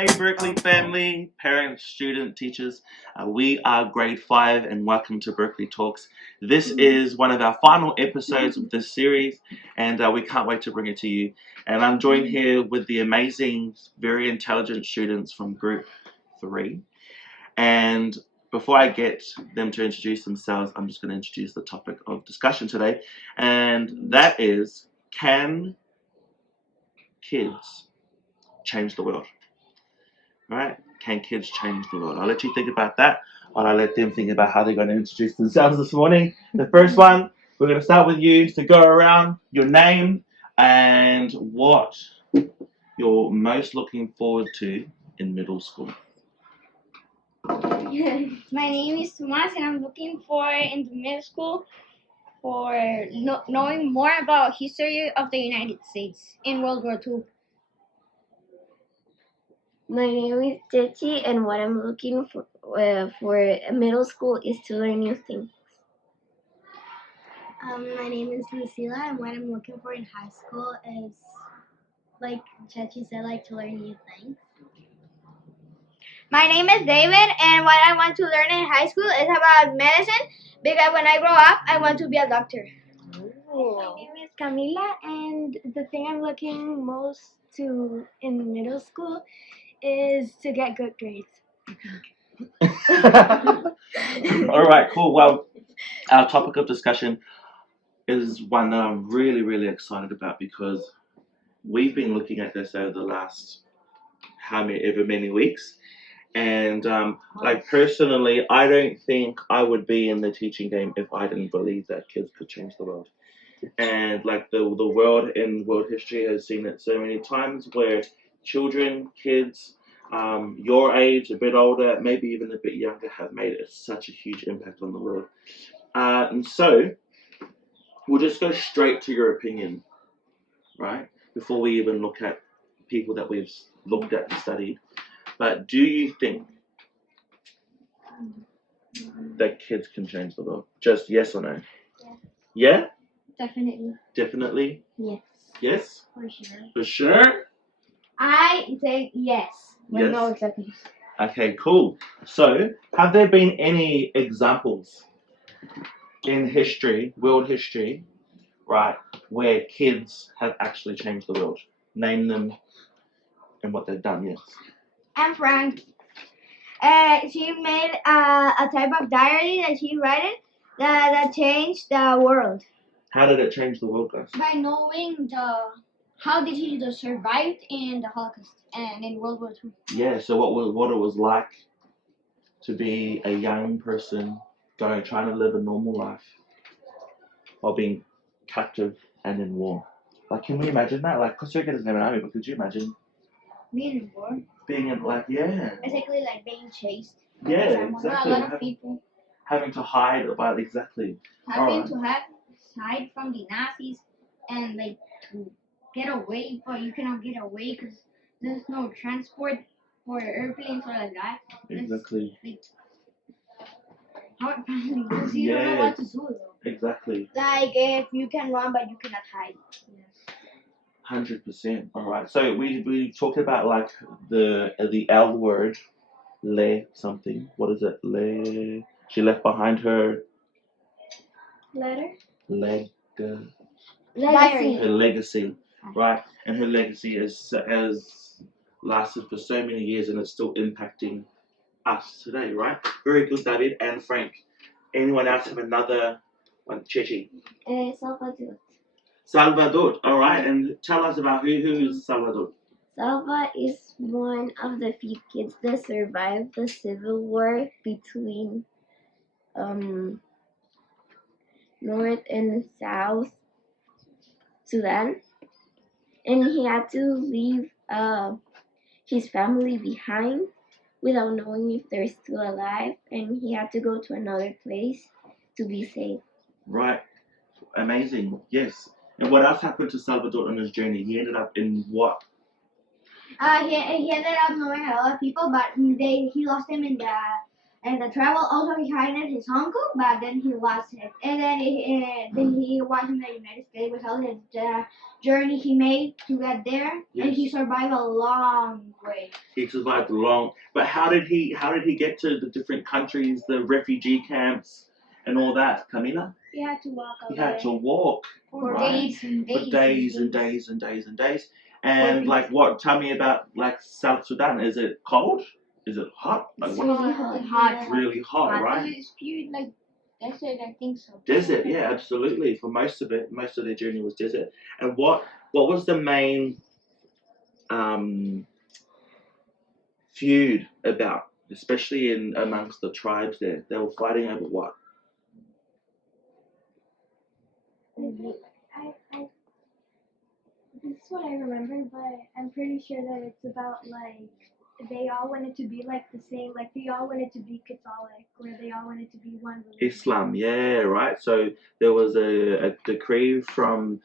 Hey Berkeley family, parents, students, teachers. We are grade 5 and welcome to Berkeley Talks. This is one of our final episodes of this series and we can't wait to bring it to you. And I'm joined here with the amazing, very intelligent students from group 3. And before I get them to introduce themselves, I'm just going to introduce the topic of discussion today. And that is, can kids change the world? Right? Can kids change the world? I'll let you think about that, or I'll let them think about how they're going to introduce themselves this morning. The first one, we're going to start with you. So go around your name and what you're most looking forward to in middle school. My name is Tomas, and I'm looking for in the middle school for knowing more about history of the United States in World War II. My name is Chechi, and what I'm looking for middle school is to learn new things. My name is Lucila, and what I'm looking for in high school is, like Chechi said, to learn new things. My name is David, and what I want to learn in high school is about medicine, because when I grow up, I want to be a doctor. My name is Camila, and the thing I'm looking most to in middle school is to get good grades. All right, cool. Well, our topic of discussion is one that I'm really, really excited about because we've been looking at this over the last however many weeks. And personally, I don't think I would be in the teaching game if I didn't believe that kids could change the world. And the world in world history has seen it so many times where children, kids, your age, a bit older, maybe even a bit younger, have made such a huge impact on the world. And so we'll just go straight to your opinion, right? Before we even look at people that we've looked at and studied. But do you think that kids can change the world? Just yes or no? Yeah? Definitely. Definitely? Yes. Yes? For sure. For sure? I say yes. Yes. No exceptions. Okay, cool. So, have there been any examples in history, world history, right, where kids have actually changed the world? Name them and what they've done, yes. Anne Frank. She made a type of diary that she wrote that changed the world. How did it change the world, guys? By knowing how did he survive in the Holocaust and in World War II. Yeah, so what it was like to be a young person trying to live a normal life while being captive and in war. Like, can we imagine that? Like, Costa Rica doesn't have an army, but could you imagine Being in war. being in, yeah. Basically, like being chased. Yeah, exactly. A lot of people. Having to hide about exactly. Having to hide from the Nazis and to get away, but you cannot get away because there's no transport for airplanes or like that. Exactly. Hard because you don't know what to do though. Exactly. Like if you can run but you cannot hide. 100%. All right. So we talked about like the L word, le something. What is it? Le. She left behind her Letter? Diary. her legacy, right? And her legacy has lasted for so many years and it's still impacting us today, right? Very good, David and Frank. Anyone else have another one? Chechi. Salvador. Salvador. All right, and tell us about who is Salvador. Salva is one of the few kids that survived the civil war between North and South Sudan, and he had to leave his family behind without knowing if they're still alive, and he had to go to another place to be safe. Right, amazing. Yes. And what else happened to Salvador on his journey? He ended up in what? He ended up knowing a lot of people, but he lost him in And the travel also behind it his uncle, but then he lost it. And then he was in the United States with all his journey he made to get there, and he survived a long way. He survived long, but how did he get to the different countries, the refugee camps, and all that, Camila? He had to walk. He had to walk For right? days and days. For days and days and days and days. And like what? Tell me about like South Sudan. Is it cold? Is it hot? Like It's what? really hot. Really hot, right? It's pure like desert, I think so. Desert, yeah, absolutely. For most of it, most of their journey was desert. And what was the main feud about, especially in amongst the tribes there? They were fighting over what? This is what I remember, but I'm pretty sure that it's about like they all wanted to be like the same, like they all wanted to be Catholic, or they all wanted to be one religion. Islam, yeah, right. So there was a decree from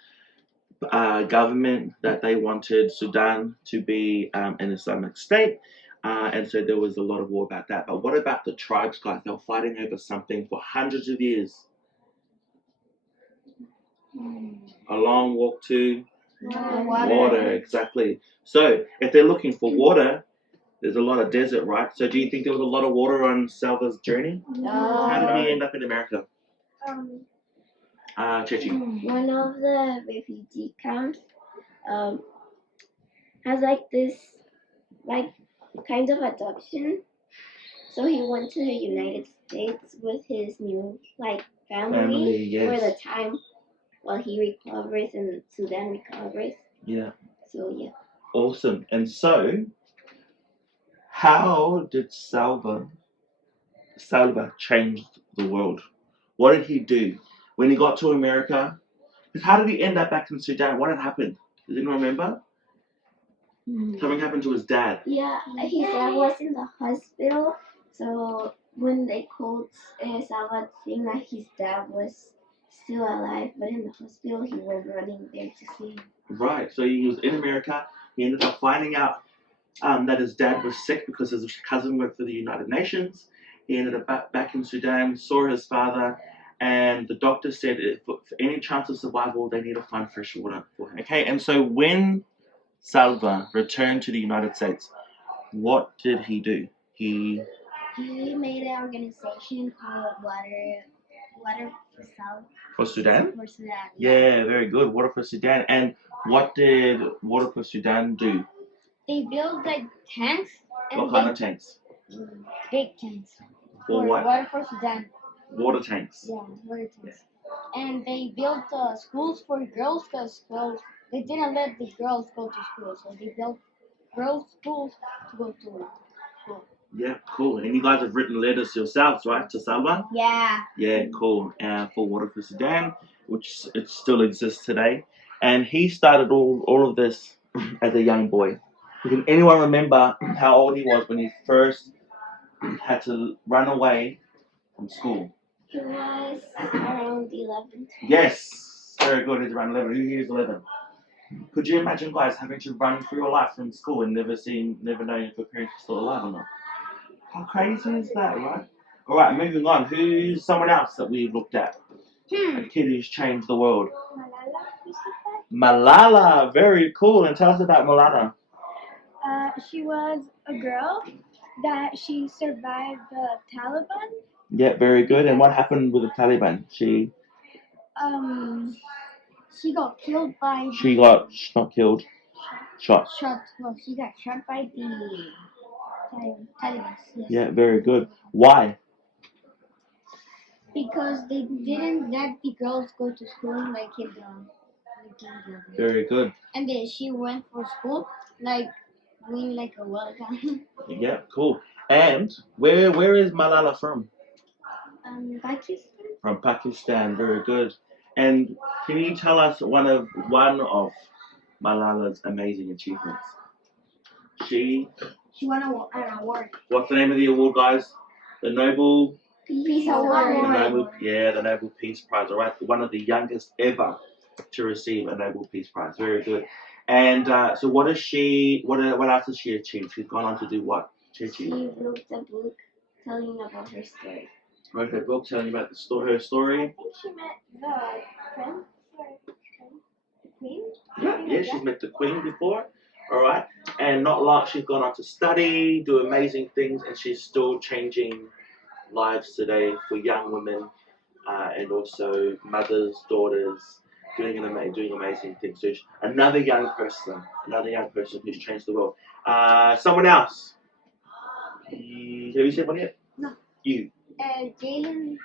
government that they wanted Sudan to be an Islamic state, and so there was a lot of war about that. But what about the tribes, guys? They were fighting over something for hundreds of years. A long walk to water, exactly. So if they're looking for water, there's a lot of desert, right? So do you think there was a lot of water on Salva's journey? How did he end up in America? Chechi. One of the refugee camps has like this like kind of adoption. So he went to the United States with his new like family Yes. for the time while he recovers and Sudan recovers. Yeah. So yeah. Awesome. And so, how did Salva change the world? What did he do when he got to America? How did he end up back in Sudan? What had happened? Does anyone remember? Something happened to his dad. Yeah, his dad was in the hospital. So when they called Salva saying that his dad was still alive, but in the hospital, he went running there to see him. Right. So he was in America. He ended up finding out that his dad was sick because his cousin worked for the United Nations. He ended up back in Sudan, saw his father, and the doctor said for any chance of survival, they need to find fresh water for him. Okay, and so when Salva returned to the United States, what did he do? He made an organization called Water for Sudan? For Sudan. Yeah, very good. Water for Sudan. And what did Water for Sudan do? They built like tanks. What kind of tanks? Big tanks. For what? Water for Sudan. Water tanks. Yeah, water tanks. And they built schools for girls because they didn't let the girls go to school, so they built girls' schools to go to school. Yeah, cool. And you guys have written letters yourselves, right, to Salva? Yeah. Yeah, cool. For Water for Sudan, which it still exists today. And he started all of this as a young boy. Can anyone remember how old he was when he first had to run away from school? He was around 11. Yes, very good. He's around 11. Who here is 11? Could you imagine, guys, having to run through your life from school and never knowing if your parents are still alive or not? How crazy is that, right? All right, moving on. Who's someone else that we've looked at? A kid who's changed the world. Malala, very cool. And tell us about Malala. She was a girl that she survived the Taliban. Yeah, very good. And what happened with the Taliban? She got killed by. She got not killed. Shot. Well, she got shot by the Taliban. Yes. Yeah, very good. Why? Because they didn't let the girls go to school like in the. Very good. And then she went for school like doing like a welcome. Yeah, cool. And where is Malala from? Pakistan. From Pakistan. Very good. And can you tell us one of Malala's amazing achievements? She won an award. What's the name of the award, guys? The Nobel Peace the Award. Nobel Peace Prize. All right, one of the youngest ever to receive a Nobel Peace Prize. Very good. And so, what else has she achieved? She's gone on to do what? She wrote a book telling about her story. Wrote her book telling about the story, her story. I think she met the prince or the queen. Yeah, she's met the Queen before. All right, and not long she's gone on to study, do amazing things, and she's still changing lives today for young women and also mothers, daughters, doing amazing things. So another young person who's changed the world. Someone else. Have you said one yet? No. You. Jalen.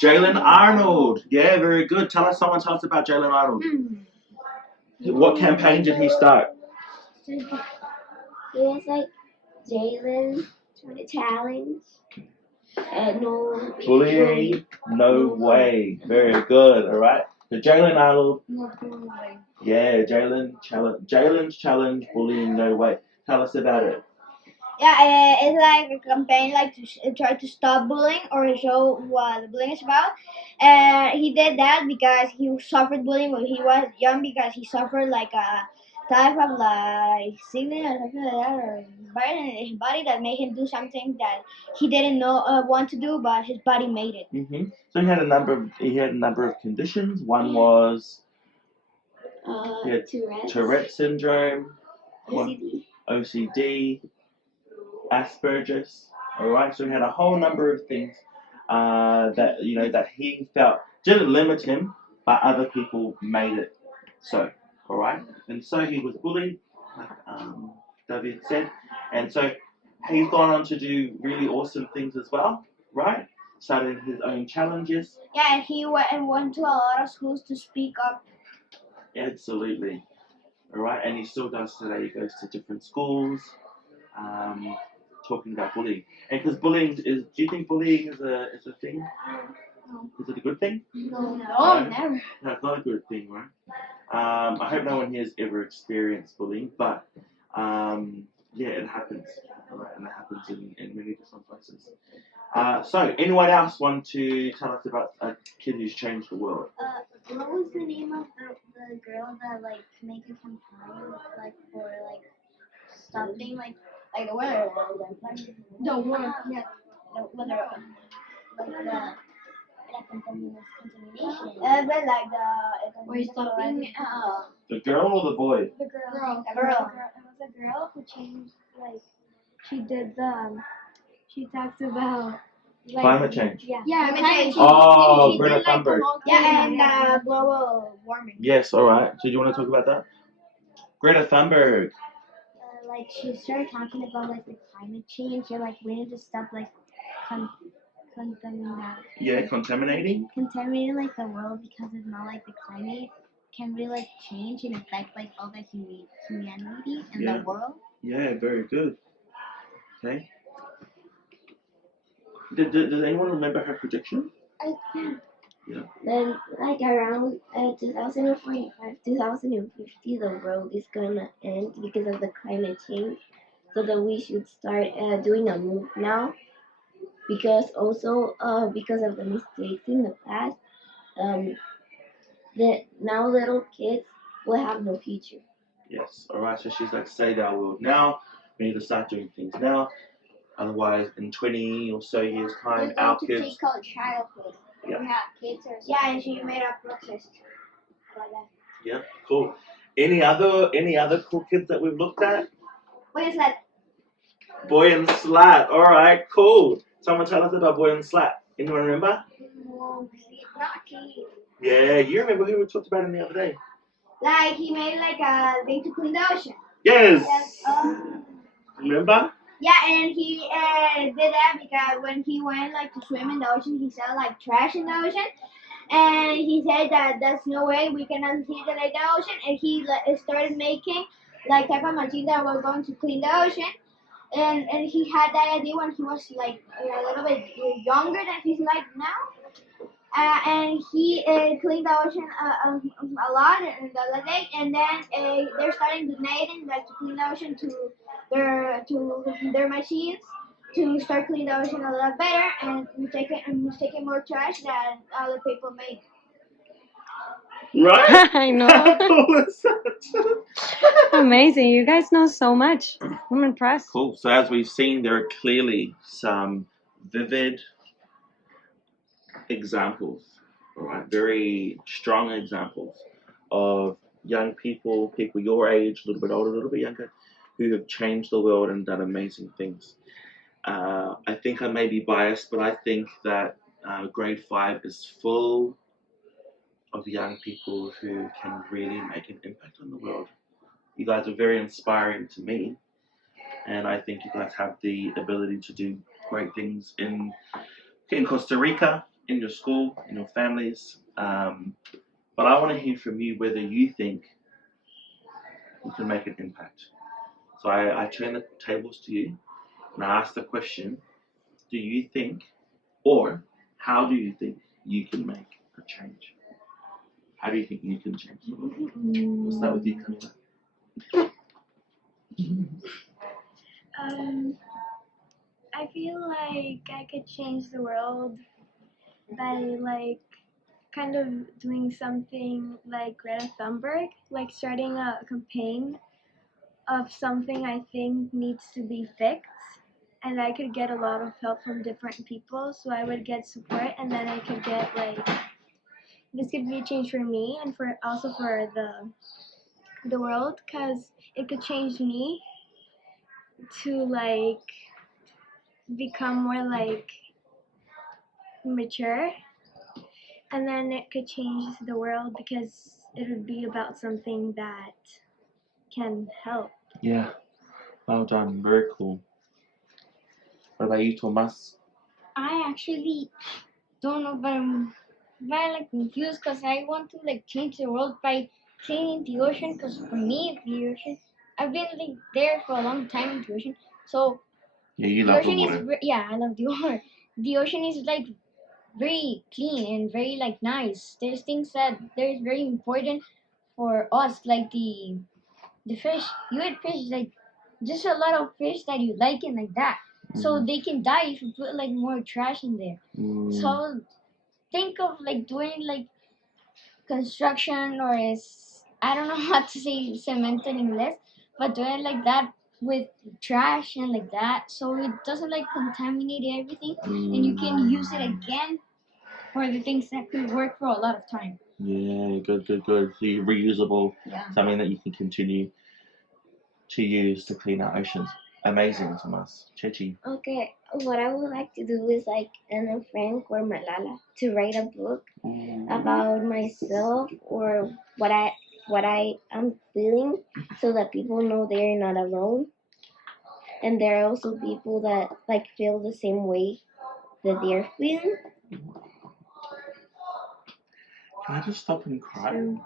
Jalen Arnold. Yeah, very good. Tell us about Jalen Arnold. What campaign did he start? He was like Jalen challenge and no Bullying, no way. Very good. All right. So Jalen Arnold. Yeah, Jalen's challenge, bullying, no way. Tell us about it. Yeah, it's like a campaign like to try to stop bullying or show what the bullying is about. He did that because he suffered bullying when he was young because he suffered like a type of like sickness or something like that or virus in his body that made him do something that he didn't know want to do, but his body made it. So he had a number of conditions. One was Tourette syndrome, OCD, Asperger's. All right, so he had a whole number of things that he felt didn't limit him, but other people made it so. All right, and so he was bullied, like David said, and so he's gone on to do really awesome things as well, right? Starting his own challenges. Yeah, and he went to a lot of schools to speak up. Absolutely. All right, and he still does today. He goes to different schools, talking about bullying. And because bullying is, do you think bullying is a thing? No. Is it a good thing? No, never. No, it's not a good thing, right? I hope no one here has ever experienced bullying, but yeah, it happens. All right, and it happens in many different places. So, anyone else want to tell us about a kid who's changed the world? What was the name of the girl that like made a campaign like for like stopping like The weather. the war? Yeah. The weather. Like the contamination. But like We're stopping The girl or the boy? The girl. The girl. It was a girl who changed like she did she talks about like Climate change. Yeah. Climate change. Oh, She Greta did, like, Thunberg. and global warming. Yes, all right. So, do you want to talk about that? Greta Thunberg. Like she started talking about like the climate change and like we need to stop like Yeah, contaminating. contaminating like the world because it's not like the climate can really like change and affect like all the humanity in Yeah. the world. Yeah, very good. Okay. Does anyone remember her prediction? then like around 2045, 2050, the world is gonna end because of the climate change. So that we should start doing a move now, because also because of the mistakes in the past, that now little kids will have no future. Yes. All right. So she's like, save our world now. We need to start doing things now. Otherwise, in 20 or so years' time, our kids. Called childhood. Yeah. We have kids or something. Yeah, and she made up breakfast. Like that. Yeah. Cool. Any other cool kids that we've looked at? What is that? Boy and Slat. All right. Cool. Someone tell us about Boy and Slat. Anyone remember? Rocky. Yeah. You remember who we talked about him the other day? Like he made like a thing to clean the ocean. Yes. Yes. Remember? Yeah, and he did that because when he went like to swim in the ocean, he saw like trash in the ocean, and he said that there's no way we can circulate the ocean, and he started making like type of machine that was going to clean the ocean, and he had that idea when he was like a little bit younger than he's like now. And he cleaned the ocean a lot in the other day, and then they're starting donating like to clean the ocean to their machines to start cleaning the ocean a lot better and taking more trash than other people made. Right? I know. How cool is that? Amazing. You guys know so much. I'm impressed. Cool. So as we've seen, there are clearly some vivid examples, all right, very strong examples of young people, people your age, a little bit older, a little bit younger, who have changed the world and done amazing things. I think I may be biased, but I think that grade 5 is full of young people who can really make an impact on the world. You guys are very inspiring to me, and I think you guys have the ability to do great things in Costa Rica, in your school, in your families. But I want to hear from you whether you think you can make an impact. So I turn the tables to you and I ask the question, do you think, or how do you think you can make a change? How do you think you can change the world? We'll start with you, Camila. I feel like I could change the world by like kind of doing something like Greta Thunberg, like starting a campaign of something I think needs to be fixed. And I could get a lot of help from different people, so I would get support, and then I could get like this could be a change for me and for also for the world, cause it could change me to like become more like mature, and then it could change the world because it would be about something that can help. Yeah, well done, very cool. What about you, Thomas? I actually don't know, but I'm very like confused because I want to like change the world by cleaning the ocean. Because for me, the ocean, I've been like there for a long time in the ocean, so Yeah, you the love the ocean is water. yeah, I love the water. The ocean is like very clean and very like nice. There's things that there's very important for us, like the fish. You eat fish like just a lot of fish that you like and like that. So they can die if you put like more trash in there. So think of like doing like construction or is I don't know how to say cement in English, but doing like that with trash and like that, so it doesn't like contaminate everything, and you can use it again for the things that could work for a lot of time. Yeah, good. So you're reusable, Yeah. something that you can continue to use to clean our oceans. Amazing, Thomas. Chechi. Okay, what I would like to do is like Anna Frank or Malala to write a book about myself or what I am feeling, so that people know they're not alone, and there are also people that like feel the same way that they're feeling. Can I just stop and cry?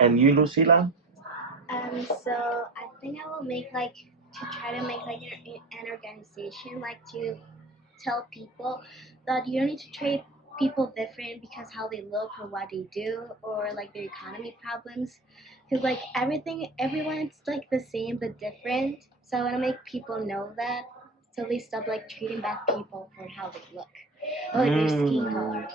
And you, Lucila? So I think I will make like to try to make like an organization like to tell people that you don't need to treat people different because how they look or what they do or like their economy problems, because like everyone's like the same but different. So I want to make people know that, so they stop like treating bad people for how they look or like their skin color.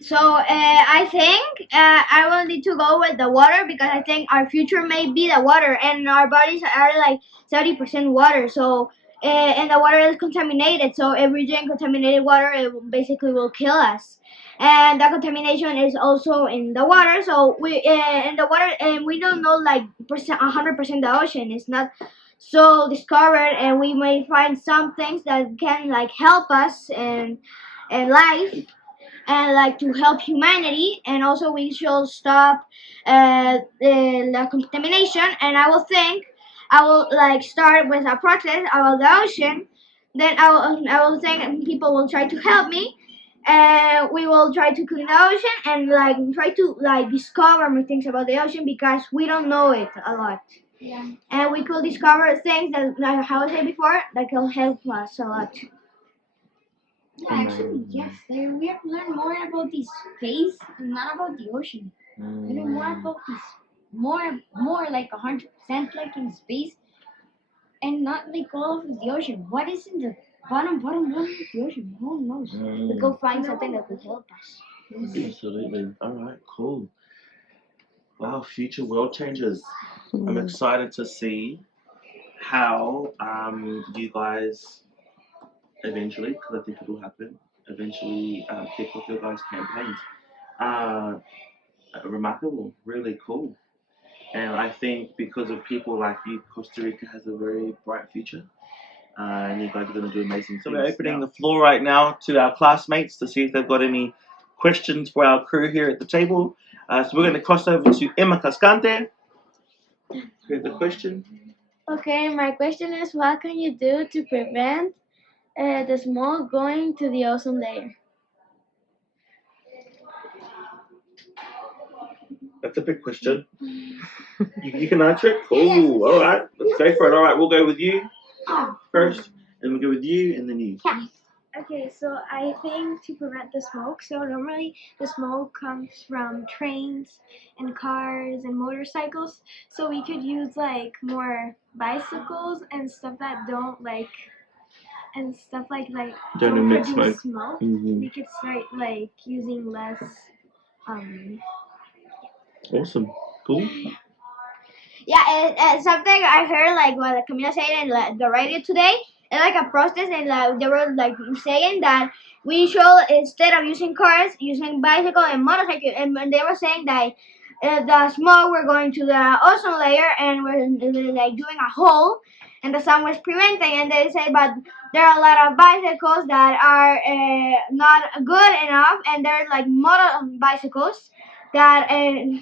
So I think I will need to go with the water because I think our future may be the water, and our bodies are like 70% water. So and the water is contaminated. So if we drink contaminated water, it basically will kill us. And that contamination is also in the water. So we in the water, and we don't know like 100% the ocean is not so discovered, and we may find some things that can like help us in life and like to help humanity, and also we should stop the contamination. And I will like start with a protest about the ocean. Then I will think people will try to help me, and we will try to clean the ocean and like try to like discover more things about the ocean because we don't know it a lot. Yeah. And we could discover things that, like how I said before, that can help us a lot. Yeah, actually, yes. We have to learn more about the space and not about the ocean. We learn more about this, more like 100% like in space, and not like all of the ocean. What is in the bottom of the ocean. Who knows? We go find something that could help us. Absolutely. All right, cool. Wow, future world changers. I'm Hmm. excited to see how you guys eventually, because I think it will happen, eventually kick off your guys' campaigns. Uh, Remarkable, really cool. And I think because of people like you, Costa Rica has a very bright future. And you guys are going to do amazing things. So we're opening the floor right now to our classmates to see if they've got any questions for our crew here at the table. So we're going to cross over to Emma Cascante. Here's the question. Okay, my question is, what can you do to prevent the smoke going to the ozone layer? That's a big question. You can answer it? Cool. All right. Let's go for it. All right. We'll go with you first, and we'll go with you, and then you. Okay, so I think to prevent the smoke, so normally the smoke comes from trains and cars and motorcycles, so we could use like more bicycles and stuff that don't like and stuff like Don't don't emit produce smoke. smoke. Mhm. We could start like using less Awesome. Cool. Yeah, it's something I heard like what Camila said in the radio today. It's like a process, and like they were like saying that we should, instead of using cars, using bicycle and motorcycle, and they were saying that the smoke we're going to the ozone layer, and we're like doing a hole, and the sun was preventing. And they say, but there are a lot of bicycles that are not good enough, and they're like motor bicycles that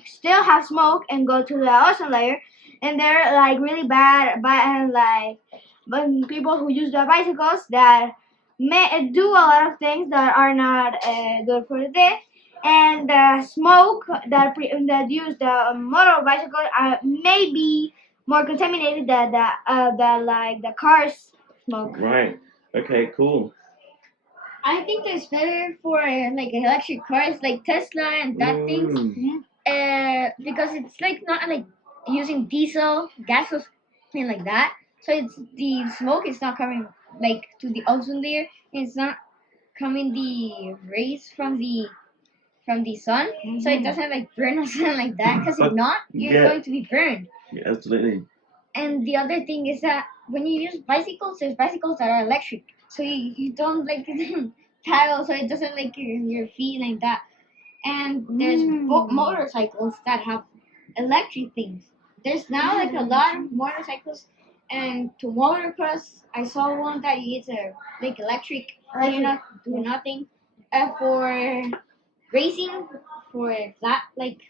still have smoke and go to the ozone layer, and they're like really bad, and like but people who use the bicycles that may do a lot of things that are not good for the day, and the smoke that use the motor bicycle may be more contaminated than the cars smoke. Right. Okay. Cool. I think it's better for like electric cars like Tesla and that things. Because it's like not like using diesel, gas, or something like that. So it's the smoke is not coming like to the ozone layer. It's not coming the rays from the sun, so it doesn't like burn or something like that. Because if not, you're going to be burned. Yeah, absolutely. And the other thing is that when you use bicycles, there's bicycles that are electric, so you don't like paddle, so it doesn't like your feet like that. And there's motorcycles that have electric things. There's now like a lot of motorcycles, and to motocross, I saw one that is like electric. And you're not doing nothing. For racing, for that, like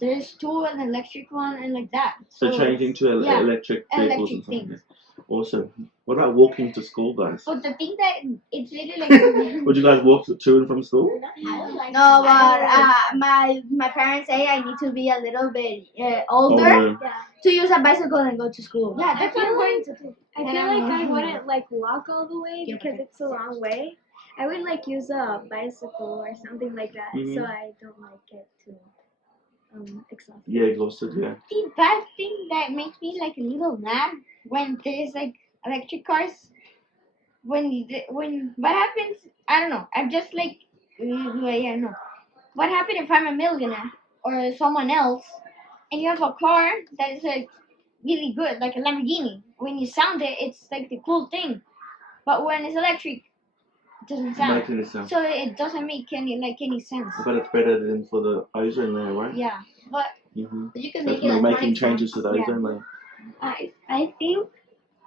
there's two an electric one and like that. So changing to electric vehicles and stuff like that. Awesome. What about walking to school, guys? But the thing that it's really like. Would you guys walk to and from school? No, but my parents say I need to be a little bit older to use a bicycle and go to school. Yeah, that's what I'm going to do. I feel like I wouldn't like walk all the way because it's a long way. I would like use a bicycle or something like that, so I don't like get too exhausted. Yeah, exhausted. Yeah. The bad thing that makes me like a little mad when there's like electric cars. When what happens? I don't know. I'm just like, yeah, no. What happened if I'm a millionaire or someone else, and you have a car that is like really good, like a Lamborghini? When you sound it, it's like the cool thing. But when it's electric, it doesn't sound. Make any sense. So it doesn't make any sense. But it's better than for the ozone layer, right? Yeah, but you can That's make it making changes to the ozone layer. I think,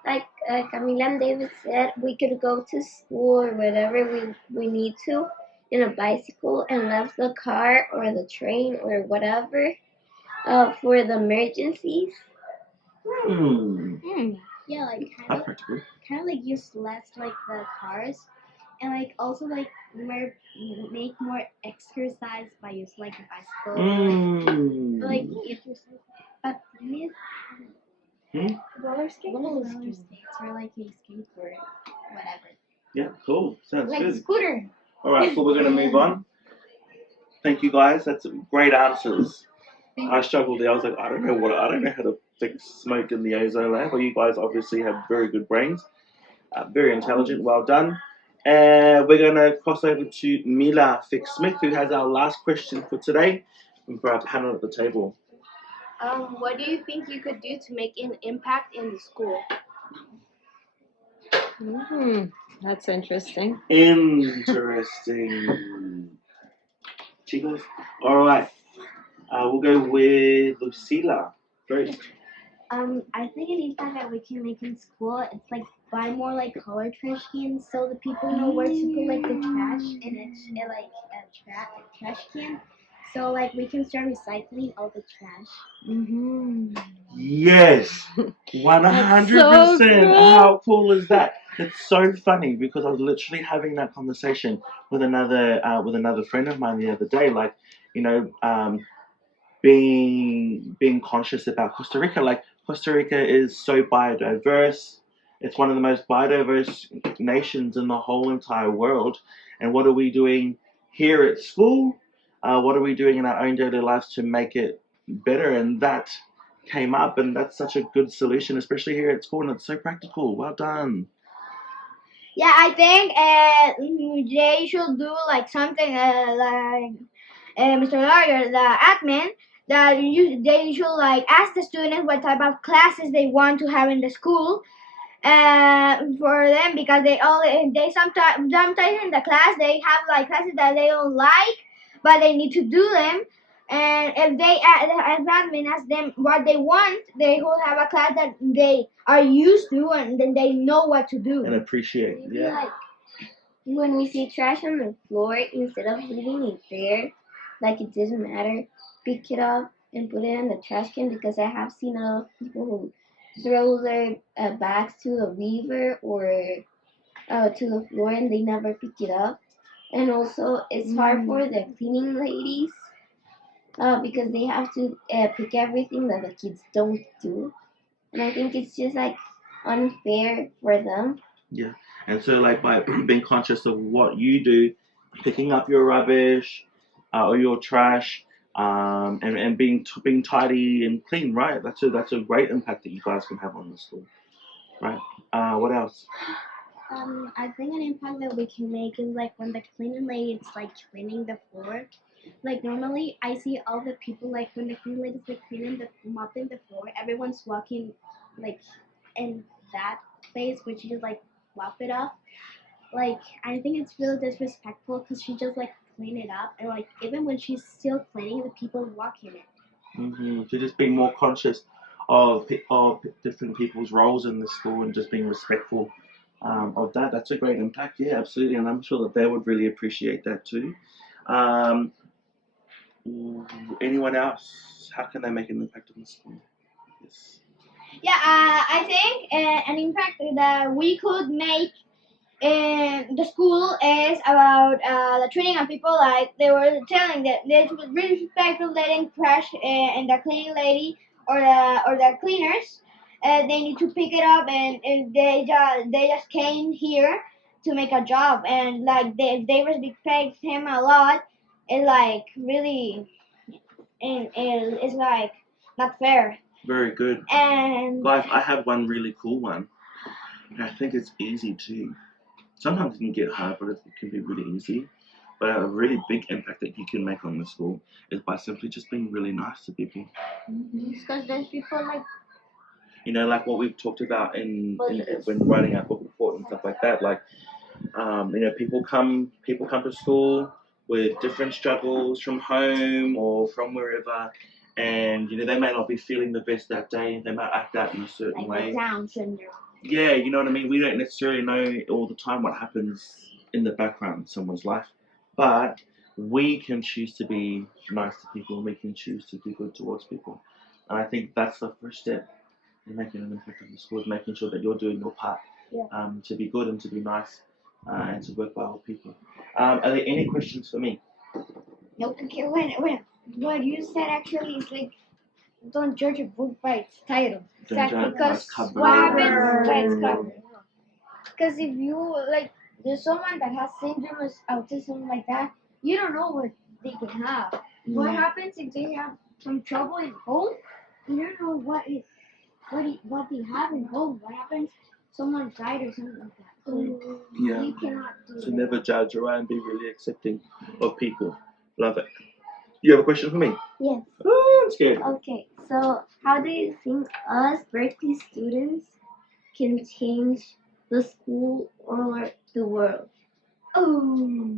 like Camila and David said, we could go to school or whatever we need to in a bicycle and left the car or the train or whatever for the emergencies. Yeah, like That's practical. kind of like use less like the cars, and like also like make more exercise by use like a bicycle. But, like if but miss Roller skates or like a skateboard, whatever. Yeah, cool. Sounds like good. scooter. All right, cool. We're going to move on. Thank you, guys. That's great answers. I struggled there. I was like, I don't know how to fix smoke in the ozone layer. But you guys obviously have very good brains. Very intelligent. Well done. And we're going to cross over to Mila Fick-Smith, who has our last question for today and for our panel at the table. What do you think you could do to make an impact in the school? That's interesting. Interesting. Chicos? All right. We'll go with Lucila first. I think an impact that we can make in school is like buy more like color trash cans so the people know where to put like the trash in a trash can. So like we can start recycling all the trash. Yes, 100%. How cool is that? It's so funny because I was literally having that conversation with another friend of mine the other day. Like, you know, being conscious about Costa Rica. Like Costa Rica is so biodiverse. It's one of the most biodiverse nations in the whole entire world. And what are we doing here at school? What are we doing in our own daily lives to make it better? And that came up, and that's such a good solution, especially here at school. And it's so practical. Well done. Yeah, I think they should do like something like Mr. Lawyer, the admin, that they should like ask the students what type of classes they want to have in the school for them, because they sometimes in the class they have like classes that they don't like, but they need to do them. And if they as admin ask them what they want, they will have a class that they are used to, and then they know what to do. And appreciate. Maybe Yeah. like when we see trash on the floor, instead of leaving it there, like it doesn't matter, pick it up and put it in the trash can, because I have seen a lot of people who throw their bags to the river or to the floor and they never pick it up. And also, it's hard for the cleaning ladies because they have to pick everything that the kids don't do. And I think it's just like unfair for them. Yeah. And so, like, by being conscious of what you do, picking up your rubbish or your trash, and being tidy and clean, right? That's a great impact that you guys can have on the school, right? What else? I think an impact that we can make is like when the cleaning lady is like cleaning the floor. Like normally, I see all the people like when the cleaning lady is like mopping the floor. Everyone's walking like in that place where she just like mop it up. Like I think it's really disrespectful because she just like clean it up, and like even when she's still cleaning, the people walk in it. So just being more conscious of different people's roles in the school and just being respectful of that. That's a great impact. Yeah, absolutely, and I'm sure that they would really appreciate that too. Um, Anyone else? How can they make an impact on the school? Yes. Yeah, I think an impact that we could make in the school is about the training of people. Like they were telling that they should really respectful letting trash and the cleaning lady or the cleaners. They need to pick it up, and they just came here to make a job, and like they respect him a lot. It's like really, and it's like not fair. Very good. And Guys, I have one really cool one. And I think it's easy too. Sometimes it can get hard, but it can be really easy. But a really big impact that you can make on the school is by simply just being really nice to people. Because there's people like You know, like what we've talked about in when writing our book report and stuff like that. Like, you know, people come to school with different struggles from home or from wherever, and you know they may not be feeling the best that day. They might act out in a certain way. Down syndrome. Yeah, you know what I mean? We don't necessarily know all the time what happens in the background of someone's life, but we can choose to be nice to people, and we can choose to be good towards people. And I think that's the first step in making an impact on the school, is making sure that you're doing your part to be good and to be nice and to work well with people. Are there any questions for me? Nope. Okay, when what you said actually is like don't judge a book by its title. Don't judge Because by its cover. what happens by its cover? Because if you like, there's someone that has syndrome of autism like that, you don't know what they can have. What happens if they have some trouble at home? You don't know what they have at home. What happens? someone died or something like that. So Yeah. we cannot do To that. never judge, alright, and be really accepting of people. Love it. You have a question for me? Yes. Oh, I'm scared. Okay, so how do you think us Berkeley students can change the school or the world? Oh.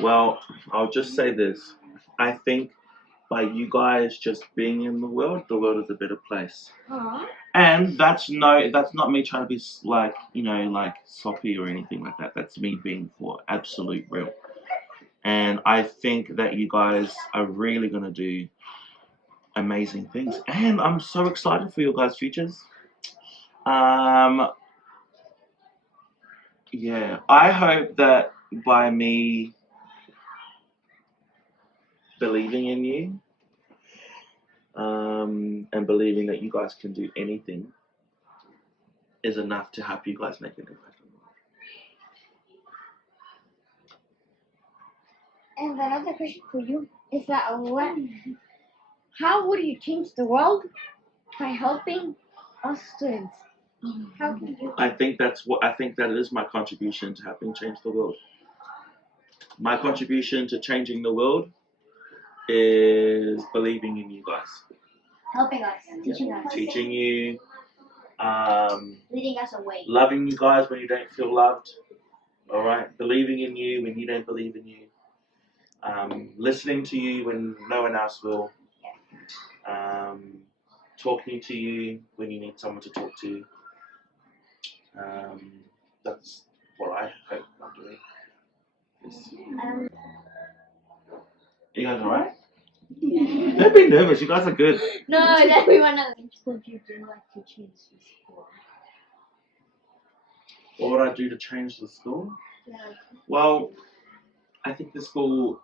Well, I'll just say this. I think by you guys just being in the world is a better place. And that's not me trying to be like, like soppy or anything like that. That's me being for absolute real. And I think that you guys are really gonna do amazing things. And I'm so excited for your guys' futures. Yeah, I hope that by me believing in you, and believing that you guys can do anything is enough to help you guys make an impact on the world. And another question for you is that how would you change the world by helping us students? How can you? I think that is my contribution to helping change the world. My contribution to changing the world is believing in you guys. Helping us, teaching us, Teaching you, leading us away. loving you guys when you don't feel loved. Alright? Believing in you when you don't believe in you. Listening to you when no one else will. Talking to you when you need someone to talk to. That's what I hope I'm doing. You guys alright? Don't be nervous, you guys are good. No, that we want to. Would you do like to change the school? What would I do to change the school? Yeah. Well, I think the school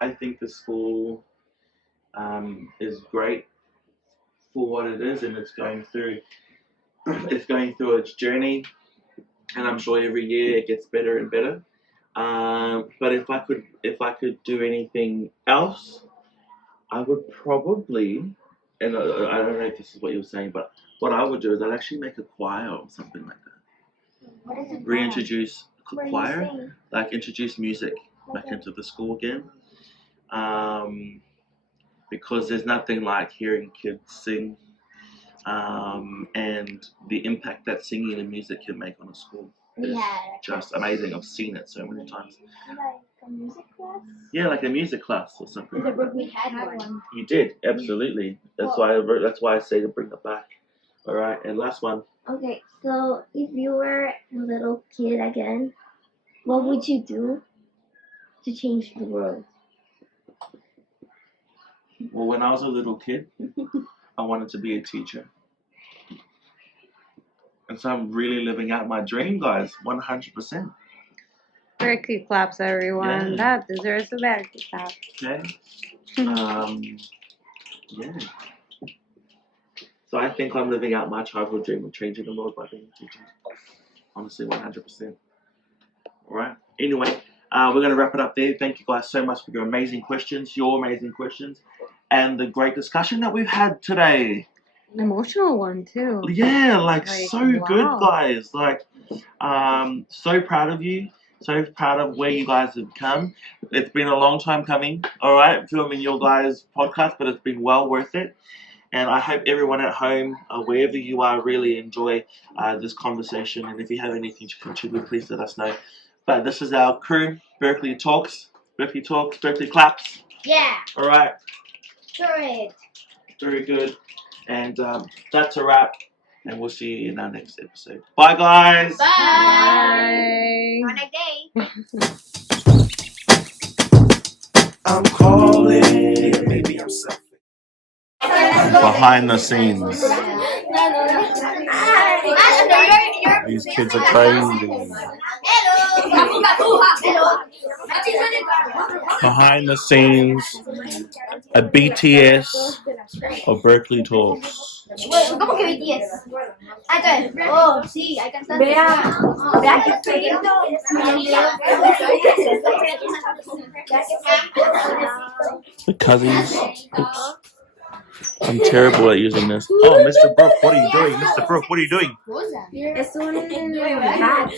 is great for what it is, and it's going through its journey, and I'm sure every year it gets better and better. But if I could do anything else, I would probably, and I don't know if this is what you were saying, but what I would do is I'd actually make a choir or something like that. What is it? Reintroduce choir, like introduce music back into the school again. Because there's nothing like hearing kids sing, and the impact that singing and music can make on a school is just amazing. I've seen it so many times. Like a music class? Yeah, like a music class or something. We had one. You did, absolutely. That's why I say to bring it back. All right, and last one. Okay, so if you were a little kid again, what would you do to change the world? Well, when I was a little kid, I wanted to be a teacher. And so I'm really living out my dream, guys, 100%. Berkeley claps, everyone. Yeah. That deserves a Berkeley clap. Okay. Yeah. So I think I'm living out my childhood dream of changing the world by being a teacher. Honestly, 100%. All right. Anyway, we're going to wrap it up there. Thank you guys so much for your amazing questions, and the great discussion that we've had today. An emotional one, too. Yeah, like so wow. good, guys. Like, so proud of you. So proud of where you guys have come. It's been a long time coming, all right, filming your guys' podcast, but it's been well worth it. And I hope everyone at home, wherever you are, really enjoy this conversation. And if you have anything to contribute, please let us know. But this is our crew, Berkeley Talks, Berkeley Claps. Yeah. All right. Correct. Very good. And that's a wrap. And we'll see you in our next episode. Bye, guys. Bye. Bye. Have a nice day. I'm calling. Maybe I'm selfish. Behind the scenes. These kids are crazy. Behind the scenes, a BTS of Berkeley Talks. ¿Cómo que BTS? Entonces, oh, sí, hay cantantes. Vea que estoy The cousins. Oops. I'm terrible at using this. Oh, Mr. Brooke, what are you doing? Mr. Brooke, what are you doing? Es un hat.